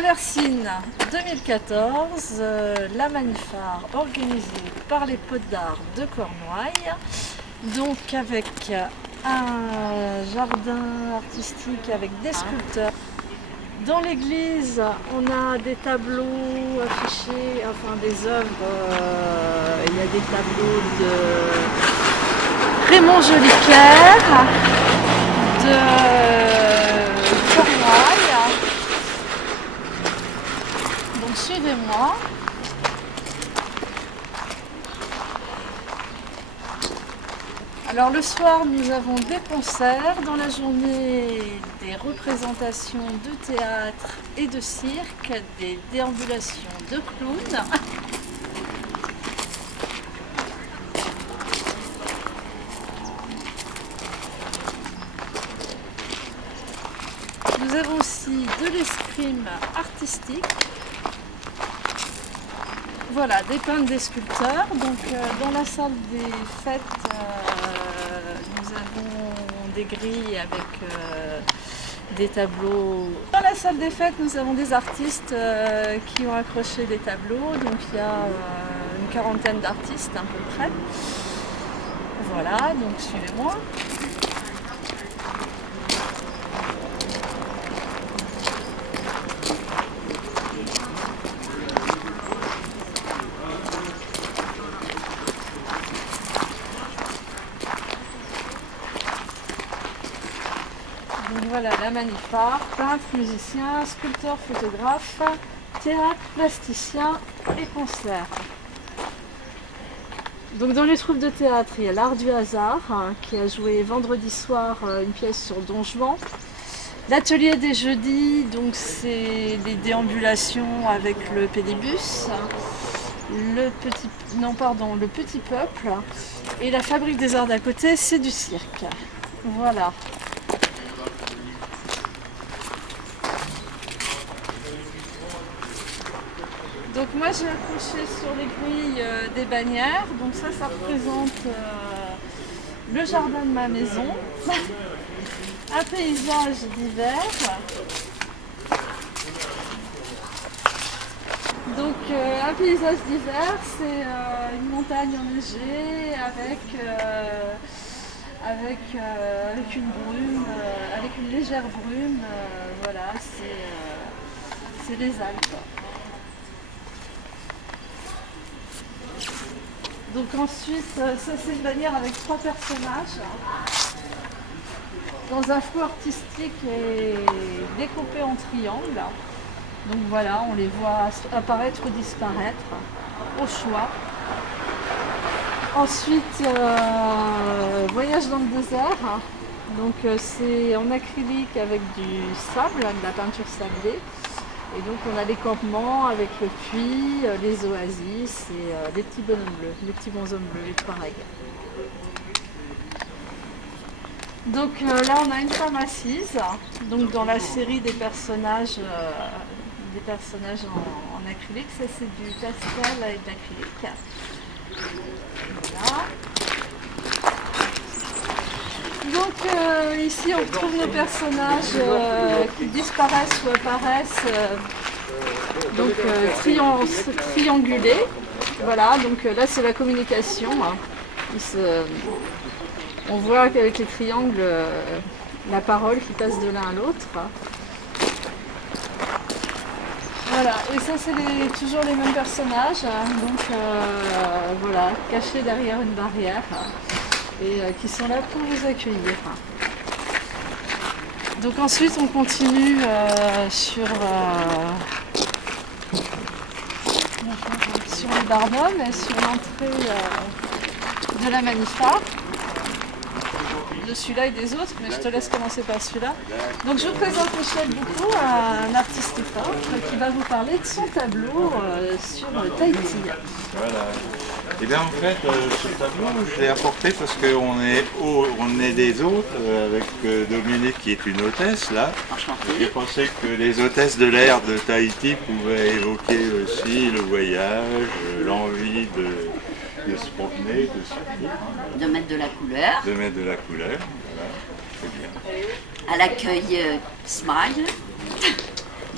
À Versines 2014, la Manifar organisée par les Pots d'Art de Cornouailles, donc avec un jardin artistique avec des sculpteurs. Dans l'église, on a des tableaux affichés, enfin des œuvres. Il y a des tableaux de Raymond Jolicoeur, de Cornouailles. Donc suivez-moi. Alors le soir, nous avons des concerts, dans la journée des représentations de théâtre et de cirque, des déambulations de clowns. Nous avons aussi de l'escrime artistique. Voilà, des peintres, des sculpteurs. Donc dans la salle des fêtes, nous avons des grilles avec des tableaux. Dans la salle des fêtes, nous avons des artistes qui ont accroché des tableaux. Donc il y a une quarantaine d'artistes à peu près. Voilà, donc suivez-moi. Donc voilà, la Manifar, peintre, musicien, sculpteur, photographe, théâtre, plasticien et concert. Donc dans les troupes de théâtre, il y a l'Art du hasard qui a joué vendredi soir une pièce sur Don Juan. L'atelier des jeudis, donc c'est des déambulations avec le pédibus, le petit peuple, et la fabrique des arts d'à côté, c'est du cirque. Voilà. Donc moi j'ai accroché sur les grilles des bannières, donc ça représente le jardin de ma maison, un paysage d'hiver. Donc un paysage d'hiver, c'est une montagne enneigée avec une brume, avec une légère brume, voilà, c'est les Alpes. Donc ensuite, ça c'est une bannière avec 3 personnages dans un flou artistique et découpé en triangle. Donc voilà, on les voit apparaître ou disparaître au choix. Ensuite, voyage dans le désert. Donc c'est en acrylique avec du sable, de la peinture sablée. Et donc on a les campements avec le puits, les oasis et les petits bonhommes bleus, les petits bonshommes bleus, les Touaregs. Donc là on a une femme assise, donc dans la série des personnages en acrylique, ça c'est du pastel avec de l'acrylique. Voilà. Donc ici on retrouve nos personnages qui disparaissent ou apparaissent, donc triangulés. Voilà, donc là c'est la communication. On voit qu'avec les triangles, la parole qui passe de l'un à l'autre. Voilà, et ça c'est toujours les mêmes personnages, donc voilà, cachés derrière une barrière. Et qui sont là pour vous accueillir. Donc ensuite on continue sur les Barnum et sur l'entrée de la Manifar. De celui-là et des autres, mais je te laisse commencer par celui-là. Donc je vous présente Michel Boucaud, un artiste peintre qui va vous parler de son tableau sur Tahiti. Voilà. Et bien en fait, ce tableau, je l'ai apporté parce qu'on est des hôtes avec Dominique qui est une hôtesse là. J'ai pensé que les hôtesses de l'air de Tahiti pouvaient évoquer aussi le voyage, l'envie de se promener, de sortir. De mettre de la couleur. De mettre de la couleur, voilà, c'est bien. À l'accueil Smile.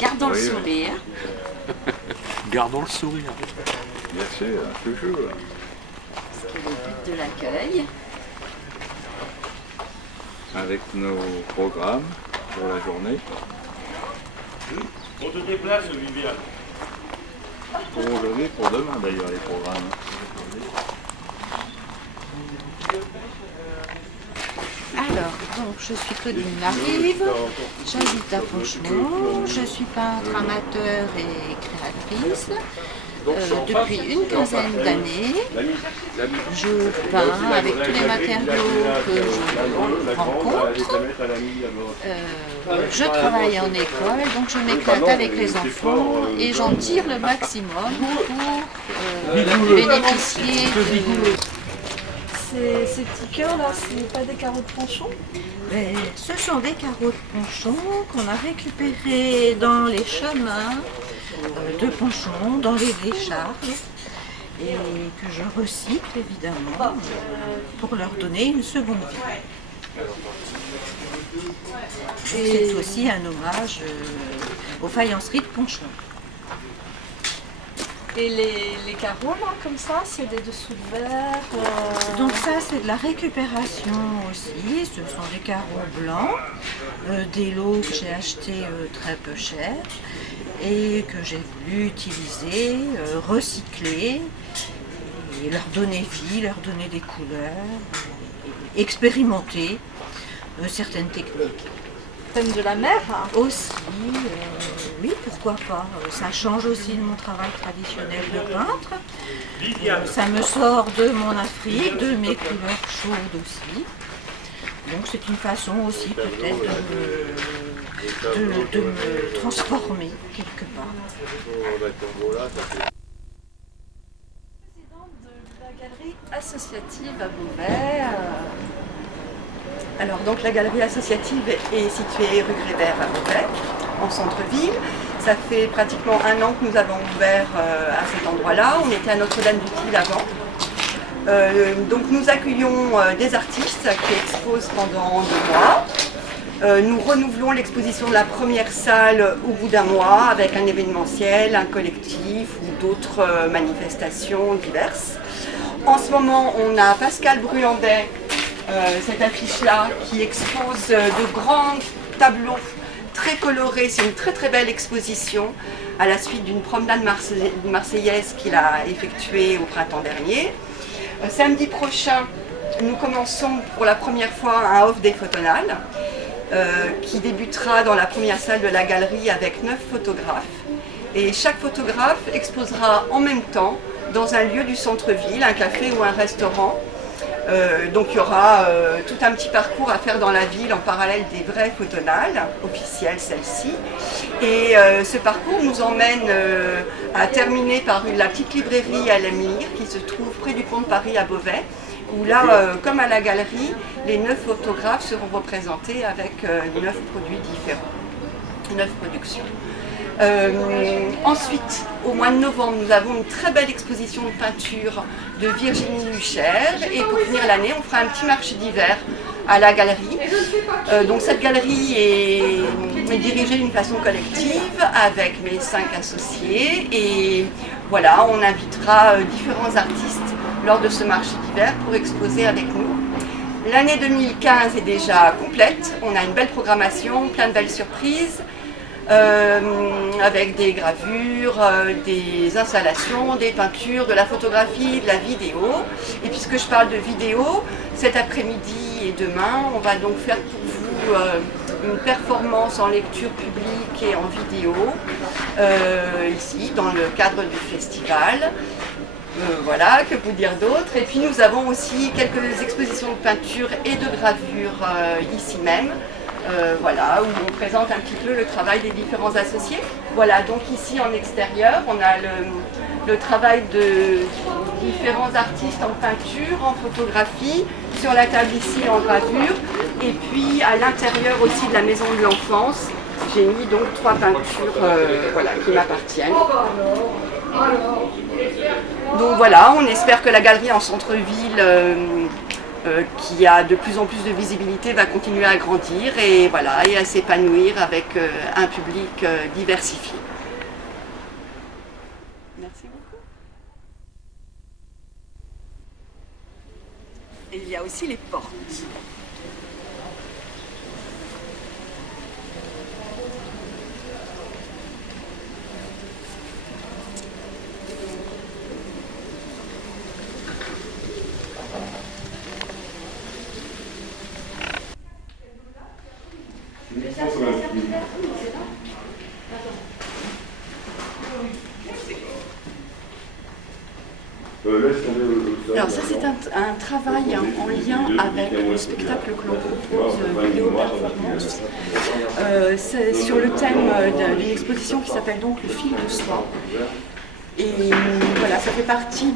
Gardons le Oui, oui. sourire. Gardons le sourire. Bien sûr, toujours. C'est le but de l'accueil. Avec nos programmes pour la journée. On te déplace, Viviane. Pour aujourd'hui, pour demain d'ailleurs, les programmes. Alors, donc je suis Claudine Larive, j'habite à Ponchemont, je suis peintre amateur et créatrice. Depuis une quinzaine d'années, je peins avec tous les matériaux que je rencontre. Je travaille en école, donc je m'éclate avec les enfants et j'en tire le maximum pour bénéficier de... Ces petits cœurs là, c'est pas des carreaux de ponchon? Ben, ce sont des carreaux de ponchon qu'on a récupérés dans les chemins de Ponchon, dans les décharges, et que je recycle évidemment pour leur donner une seconde vie. C'est aussi un hommage aux faïenceries de Ponchon. Et les carreaux là, comme ça, c'est des dessous de verre. Donc ça, c'est de la récupération aussi. Ce sont des carreaux blancs, des lots que j'ai achetés très peu cher et que j'ai voulu utiliser, recycler, et leur donner vie, leur donner des couleurs, expérimenter certaines techniques. Thème de la mer. Aussi, oui, pourquoi pas. Ça change aussi de mon travail traditionnel de peintre. Ça me sort de mon Afrique, de mes couleurs chaudes aussi. Donc c'est une façon aussi peut-être de me transformer quelque part. Présidente de la galerie associative à Beauvais. Alors donc la galerie associative est située rue Grébert à Beauvais, en centre-ville. Ça fait pratiquement 1 an que nous avons ouvert à cet endroit-là. On était à Notre-Dame-du-Tilh avant. Donc nous accueillons des artistes qui exposent pendant 2 mois. Nous renouvelons l'exposition de la première salle au bout d'1 mois avec un événementiel, un collectif ou d'autres manifestations diverses. En ce moment, on a Pascal Bruandet, cette affiche-là, qui expose de grands tableaux très colorés. C'est une très très belle exposition à la suite d'une promenade marseillaise qu'il a effectuée au printemps dernier. Samedi prochain, nous commençons pour la première fois un off des photonales qui débutera dans la première salle de la galerie avec 9 photographes. Et chaque photographe exposera en même temps dans un lieu du centre-ville, un café ou un restaurant. Donc il y aura tout un petit parcours à faire dans la ville en parallèle des vraies photonales, officielles celles-ci. Et ce parcours nous emmène à terminer par la petite librairie à l'Amir qui se trouve près du pont de Paris à Beauvais, où là, comme à la galerie, les 9 photographes seront représentés avec 9 produits différents, 9 productions. Ensuite, au mois de novembre, nous avons une très belle exposition de peinture de Virginie Huchère et pour finir l'année, on fera un petit marché d'hiver à la galerie. Donc cette galerie est dirigée d'une façon collective avec mes 5 associés et voilà, on invitera différents artistes lors de ce marché d'hiver pour exposer avec nous. L'année 2015 est déjà complète, on a une belle programmation, plein de belles surprises. Avec des gravures, des installations, des peintures, de la photographie, de la vidéo. Et puisque je parle de vidéo, cet après-midi et demain, on va donc faire pour vous une performance en lecture publique et en vidéo, ici, dans le cadre du festival. Voilà, que vous dire d'autre. Et puis nous avons aussi quelques expositions de peinture et de gravure ici même. Voilà, où on présente un petit peu le travail des différents associés. Voilà, donc ici en extérieur, on a le travail de différents artistes en peinture, en photographie, sur la table ici en gravure, et puis à l'intérieur aussi de la maison de l'enfance, j'ai mis donc 3 peintures voilà, qui m'appartiennent. Donc voilà, on espère que la galerie en centre-ville qui a de plus en plus de visibilité, va continuer à grandir et, voilà, et à s'épanouir avec un public diversifié. Merci beaucoup. Et il y a aussi les portes. Alors ça c'est un travail en lien avec le spectacle que l'on propose, vidéo performance. C'est sur le thème d'une exposition qui s'appelle donc Le fil de soie. Et voilà, ça fait partie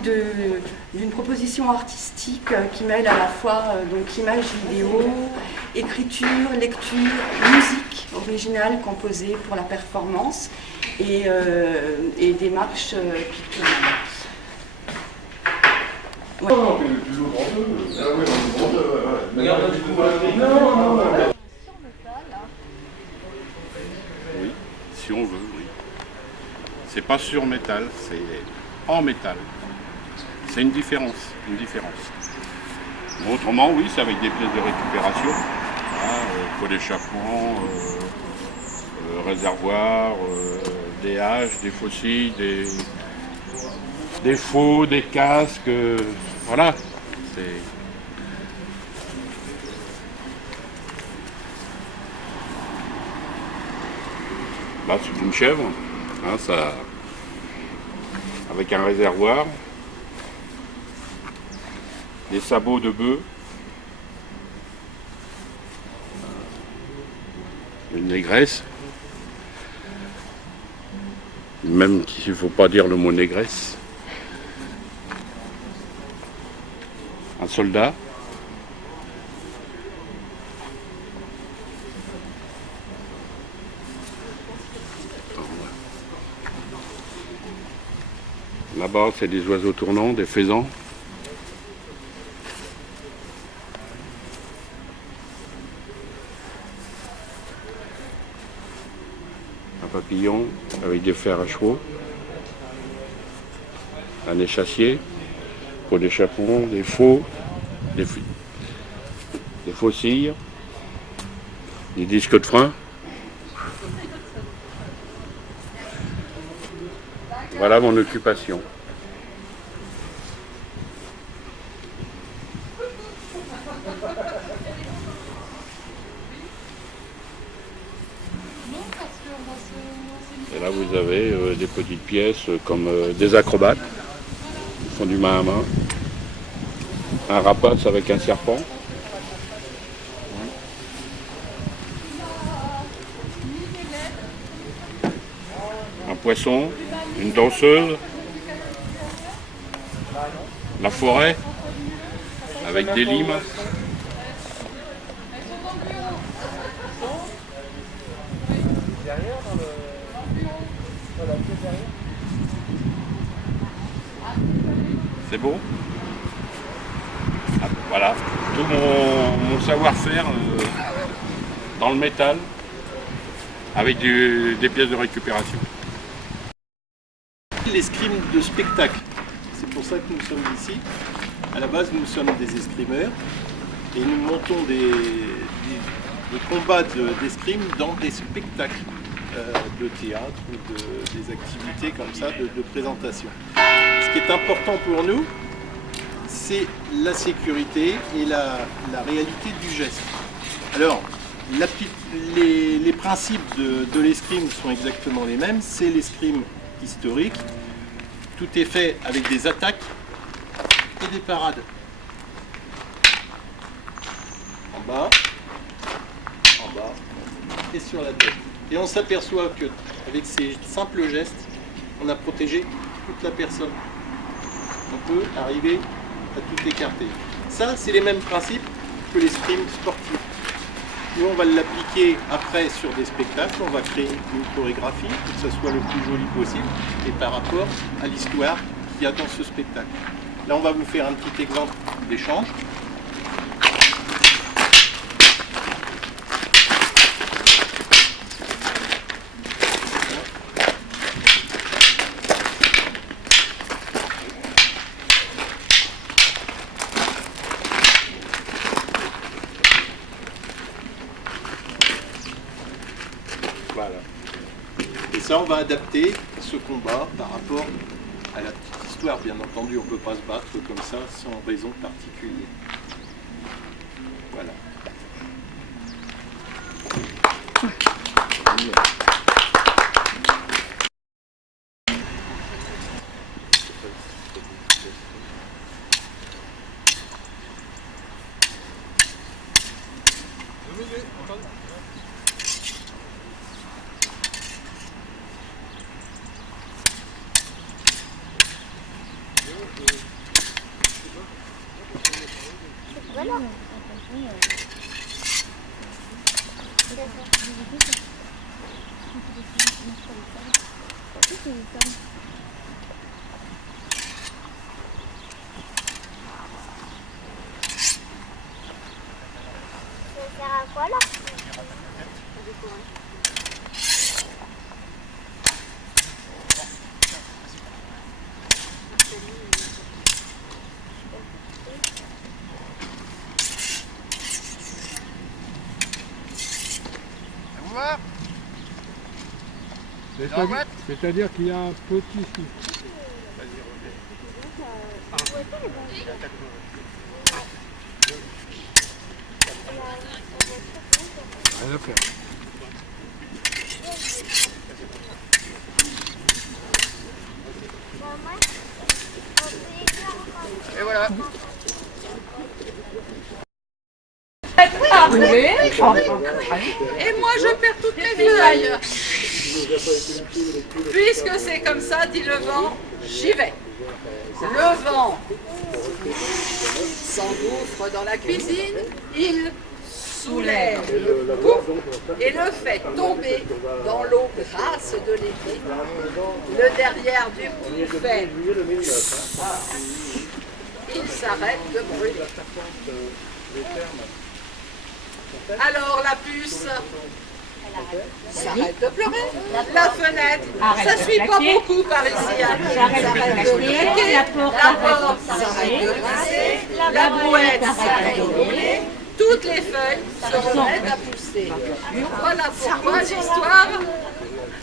d'une proposition artistique qui mêle à la fois donc image vidéo, écriture, lecture, musique originale composée pour la performance et démarche picturale. Ouais. Oui, si on veut, oui. C'est pas sur métal, c'est en métal. C'est une différence, Autrement, oui, c'est avec des pièces de récupération. Pot d'échappement, réservoir, des haches, des faucilles, des faux, des casques, voilà. Là, c'est une chèvre, hein, ça, avec un réservoir, des sabots de bœuf, une négresse, même s'il ne faut pas dire le mot négresse, un soldat, là-bas c'est des oiseaux tournants, des faisans. Un papillon avec des fers à chevaux, un échassier, pour des chapons, des faux, des faucilles, des disques de frein. Voilà mon occupation. Et là vous avez des petites pièces comme des acrobates qui font du main à main. Un rapace avec un serpent. Un poisson, une danseuse. La forêt avec des limes. C'est beau. Voilà, tout mon savoir-faire dans le métal avec des pièces de récupération. L'escrime de spectacle, c'est pour ça que nous sommes ici. À la base, nous sommes des escrimeurs et nous montons des combats d'escrime dans des spectacles de théâtre ou des activités comme ça de présentation. Ce qui est important pour nous, c'est la sécurité et la réalité du geste. Alors, les principes de l'escrime sont exactement les mêmes. C'est l'escrime historique. Tout est fait avec des attaques et des parades. En bas et sur la tête. Et on s'aperçoit qu'avec ces simples gestes, on a protégé toute la personne. On peut arriver à tout écarter. Ça, c'est les mêmes principes que l'escrime sportif. Nous, on va l'appliquer après sur des spectacles. On va créer une chorégraphie pour que ce soit le plus joli possible et par rapport à l'histoire qu'il y a dans ce spectacle. Là, on va vous faire un petit exemple d'échange. ça, on va adapter ce combat par rapport à la petite histoire. Bien entendu, on ne peut pas se battre comme ça sans raison particulière. Voilà. C'est-à-dire qu'il y a un petit souffle. Rien à faire. Et voilà. Et moi je perds toutes mes feuilles. Puisque c'est comme ça, dit le vent, j'y vais. Le vent s'engouffre dans la cuisine, il soulève le coupe et le fait tomber dans l'eau grasse de l'évier. Le derrière du coup fait. Il s'arrête de brûler. Alors la puce s'arrête de pleurer. La fenêtre, ça suit pas beaucoup par ici. S'arrête de claquer. La porte s'arrête de glisser. La brouette s'arrête de rouler. Toutes les feuilles se remettent à pousser.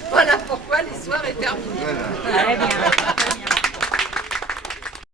Voilà pourquoi l'histoire est terminée.